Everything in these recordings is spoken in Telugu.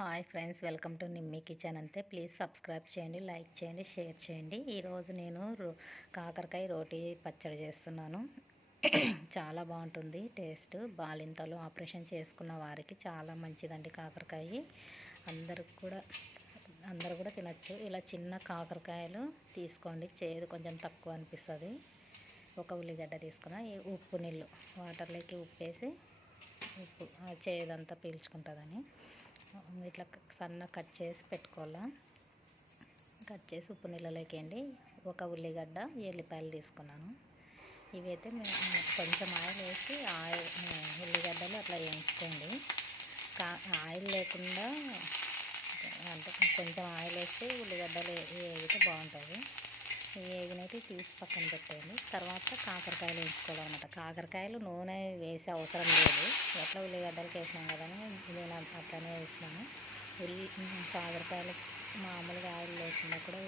Hi friends, welcome to Nimmi kitchen. అంతే ప్లీజ్ సబ్స్క్రైబ్ చేయండి, లైక్ చేయండి, షేర్ చేయండి. ఈరోజు నేను కాకరకాయ రోటీ పచ్చడి చేస్తున్నాను. చాలా బాగుంటుంది టేస్ట్. బాలింతలు ఆపరేషన్ చేసుకున్న వారికి చాలా మంచిదండి కాకరకాయ. అందరూ కూడా తినచ్చు. ఇలా చిన్న కాకరకాయలు తీసుకోండి, చేదు కొంచెం తక్కువ అనిపిస్తుంది. ఒక ఉల్లిగడ్డ తీసుకున్న ఉప్పు నీళ్ళు వాటర్లోకి ఉప్పేసి ఉప్పు చేదంతా పీల్చుకుంటుందని ఇట్లా సన్న కట్ చేసి పెట్టుకోవాలా. కట్ చేసి ఉప్పు నీళ్ళలోకి వేయండి. ఒక ఉల్లిగడ్డ, ఎల్లిపాయలు తీసుకున్నాను. ఇవైతే కొంచెం ఆయిల్ వేసి ఉల్లిగడ్డలు అట్లా వేయించుకోండి. ఆయిల్ లేకుండా అంటే కొంచెం ఆయిల్ వేస్తే ఉల్లిగడ్డలు వేగితే బాగుంటుంది. వేగినట్టు తీసి పక్కన పెట్టేయండి. తర్వాత కాకరకాయలు వేయించుకోవాలన్నమాట. కాకరకాయలు నూనె వేసే అవసరం లేదు, ఎట్లా ఉల్లిగడ్డలకి వేసినాం కదా నేను అట్లనే వేసినాను. కాకరకాయలు మామూలుగా ఆయిల్ లేకుండా కూడా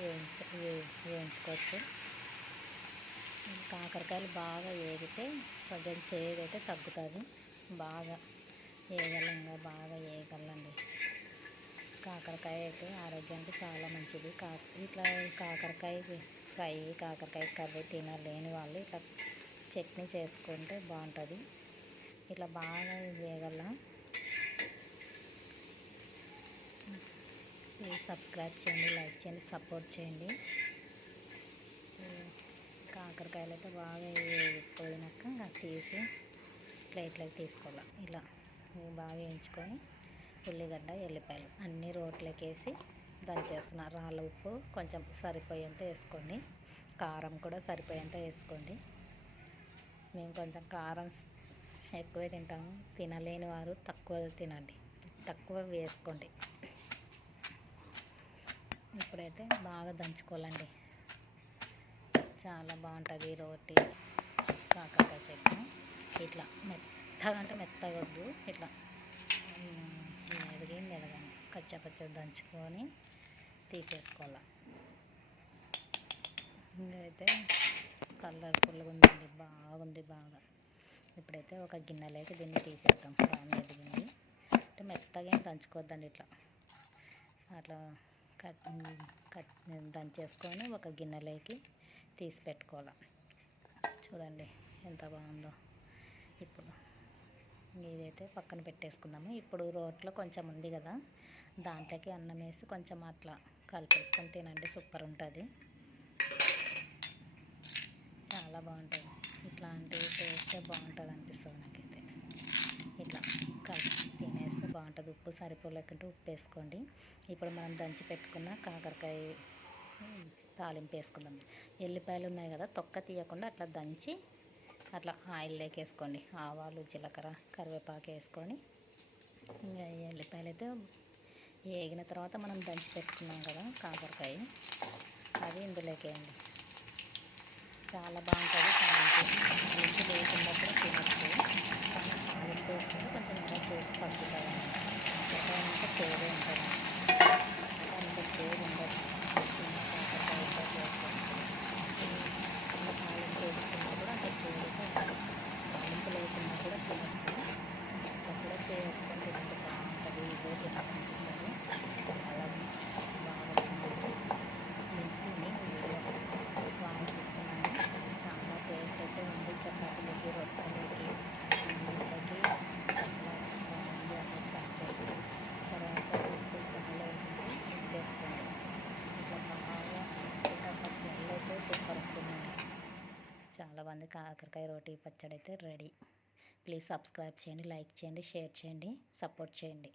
వేయించుకోవచ్చు. కాకరకాయలు బాగా వేగితే కొంచెం చేదైతే తగ్గుతుంది. బాగా వేగలంగా బాగా వేయగలండి. కాకరకాయ అయితే ఆరోగ్యానికి చాలా మంచిది. ఇట్లా కాకరకాయ ఫ్రై, కాకరకాయ కర్రీ తినలేని వాళ్ళు ఇట్లా చట్నీ చేసుకుంటే బాగుంటుంది. ఇట్లా బాగా వేగల. ప్లీజ్ సబ్స్క్రైబ్ చేయండి, లైక్ చేయండి, సపోర్ట్ చేయండి. కాకరకాయలు అయితే బాగా వేగిపోయినాక తీసి ప్లేట్లోకి తీసుకోవాలి. ఇలా బాగా వేయించుకొని ఉల్లిగడ్డ, ఎల్లిపాయలు అన్నీ రోట్లోకి వేసి దంచేస్తున్నా. రాళ్ళ ఉప్పు కొంచెం సరిపోయేంత వేసుకోండి. కారం కూడా సరిపోయేంత వేసుకోండి. మేము కొంచెం కారం ఎక్కువే తింటాము. తినలేని వారు తక్కువ తినండి, తక్కువ వేసుకోండి. ఇప్పుడైతే బాగా దంచుకోవాలండి. చాలా బాగుంటుంది రోటీ కాకరకాయ చట్నీ. ఇట్లా మెత్తగా అంటే మెత్తగా వద్దు, ఇట్లా మెదగని కచ్చపచ్చ దంచుకొని తీసేసుకోవాలి. ఇంకైతే కలర్ఫుల్గా ఉందండి, బాగుంది బాగా. ఇప్పుడైతే ఒక గిన్నెలోకి దీన్ని తీసేద్దాం. బాగా మెదిగింది అంటే మెత్తగా దంచుకోవద్దండి. ఇట్లా అట్లా దంచేసుకొని ఒక గిన్నెలోకి తీసి పెట్టుకోవాలి. చూడండి ఎంత బాగుందో. ఇప్పుడు ఇదైతే పక్కన పెట్టేసుకుందాము. ఇప్పుడు రోట్లో కొంచెం ఉంది కదా, దాంట్లోకి అన్నం వేసి కొంచెం అట్లా కలిపేసుకొని తినండి. సూపర్ ఉంటుంది, చాలా బాగుంటుంది. ఇట్లాంటి టేస్టే బాగుంటుంది అనిపిస్తుంది నాకైతే. ఇట్లా కలిపి తినేస్తే బాగుంటుంది. ఉప్పు సరిపోలేకుంటే ఉప్పు వేసుకోండి. ఇప్పుడు మనం దంచి పెట్టుకున్న కాకరకాయ తాలింపు వేసుకుందాం. ఎల్లిపాయలు ఉన్నాయి కదా, తొక్క తీయకుండా అట్లా దంచి అట్లా ఆయిల్లోకి వేసుకోండి. ఆవాలు, జీలకర్ర, కరివేపాకు వేసుకొని ఇంకా ఎల్లిపాయలు అయితే వేగిన తర్వాత మనం దంచి పెట్టుకున్నాం కదా కాకరకాయ, అది ఇందులోకి వేయండి. చాలా బాగుంటుంది. తాలింపు లేకుండా కూడా తినచ్చు, కానీ తాలింపు వేసుకుంటే కొంచెం ఇంకా చేసి పడుతుంది. కాకరకాయ అంటే చేదే ఉంటుంది, అంత చేదు ఉండదు. చిన్న కాకరకాయ చిన్న తాలింపు వేసుకున్నా కూడా అంత చేదుగా ఉండదు. తాలింపు లేకుండా కూడా తినచ్చు. ఇట్లా కూడా చేసుకొని తినండి, బాగుంటుంది. ఇవే తినాలనిపిస్తుంది. చాలా బాగా వచ్చిందండి. నేను తిని వీడియో వాయిస్ ఇస్తున్నాను. చాలా టేస్ట్ అయితే ఉంది. చపాతీలకి, రొట్టెలకి, అన్నింటికి చాలా బాగుంది అనేసి అంటే. తర్వాత ఉప్పు బాగాలేకుంటే ఉప్పు వేసుకోండి. ఇట్లా బాగా స్మెల్ అయితే సూపర్ వస్తుందండి. చాలా మంది కాకరకాయ రోటీ పచ్చడి అయితే రెడీ. ప్లీజ్ సబ్స్క్రైబ్ చేయండి, లైక్ చేయండి, షేర్ చేయండి, సపోర్ట్ చేయండి.